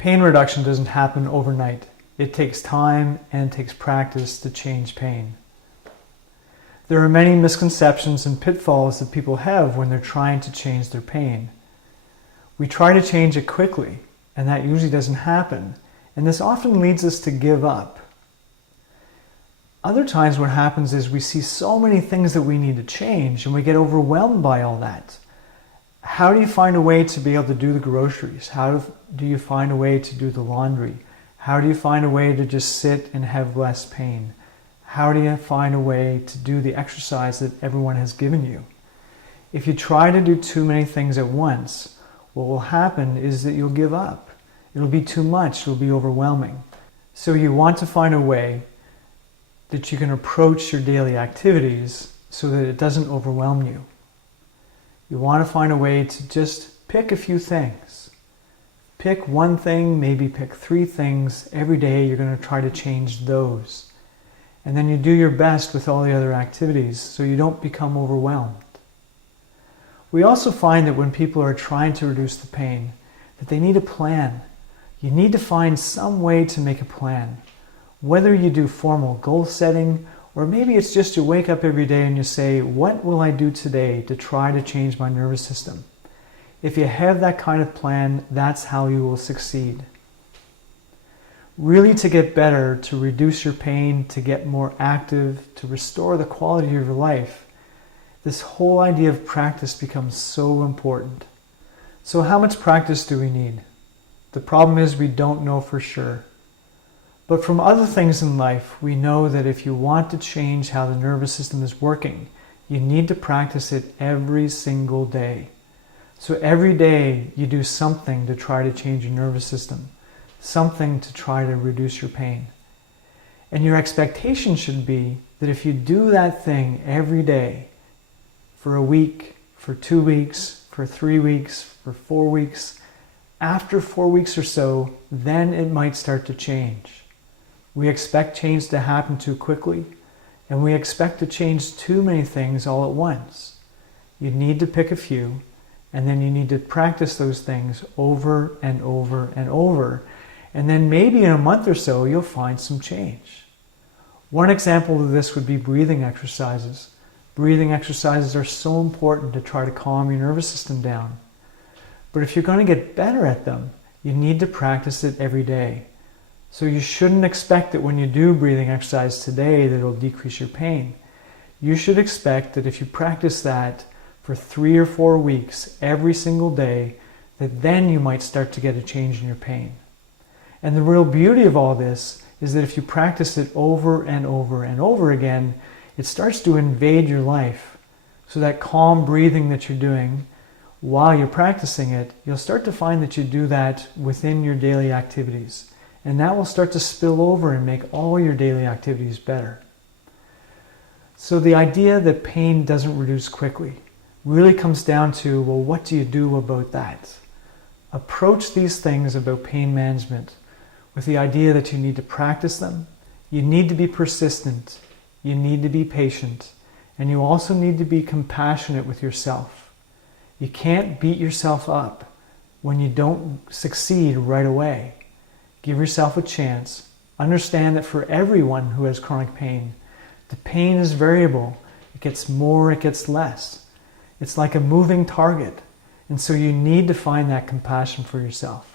Pain reduction doesn't happen overnight. It takes time and it takes practice to change pain. There are many misconceptions and pitfalls that people have when they're trying to change their pain. We try to change it quickly, and that usually doesn't happen, and this often leads us to give up. Other times what happens is we see so many things that we need to change, and we get overwhelmed by all that. How do you find a way to be able to do the groceries? How do you find a way to do the laundry? How do you find a way to just sit and have less pain? How do you find a way to do the exercise that everyone has given you? If you try to do too many things at once, what will happen is that you'll give up. It'll be too much, it'll be overwhelming. So you want to find a way that you can approach your daily activities so that it doesn't overwhelm you. You want to find a way to just pick a few things. Pick one thing, maybe pick 3 things. Every day you're going to try to change those. And then you do your best with all the other activities so you don't become overwhelmed. We also find that when people are trying to reduce the pain, that they need a plan. You need to find some way to make a plan. Whether you do formal goal setting, or maybe it's just you wake up every day and you say, what will I do today to try to change my nervous system? If you have that kind of plan, that's how you will succeed. Really, to get better, to reduce your pain, to get more active, to restore the quality of your life, this whole idea of practice becomes so important. So how much practice do we need? The problem is we don't know for sure. But from other things in life, we know that if you want to change how the nervous system is working, you need to practice it every single day. So every day you do something to try to change your nervous system, something to try to reduce your pain. And your expectation should be that if you do that thing every day, for a week, for 2 weeks, for 3 weeks, for 4 weeks, after 4 weeks or so, then it might start to change. We expect change to happen too quickly, and we expect to change too many things all at once. You need to pick a few, and then you need to practice those things over and over and over, and then maybe in a month or so you'll find some change. One example of this would be breathing exercises. Breathing exercises are so important to try to calm your nervous system down. But if you're going to get better at them, you need to practice it every day. So you shouldn't expect that when you do breathing exercise today that it'll decrease your pain. You should expect that if you practice that for 3 or 4 weeks every single day, that then you might start to get a change in your pain. And the real beauty of all this is that if you practice it over and over and over again, it starts to invade your life. So that calm breathing that you're doing while you're practicing it, you'll start to find that you do that within your daily activities. And that will start to spill over and make all your daily activities better. So the idea that pain doesn't reduce quickly really comes down to, well, what do you do about that? Approach these things about pain management with the idea that you need to practice them, you need to be persistent, you need to be patient, and you also need to be compassionate with yourself. You can't beat yourself up when you don't succeed right away. Give yourself a chance. Understand that for everyone who has chronic pain, the pain is variable. It gets more, it gets less. It's like a moving target. And so you need to find that compassion for yourself.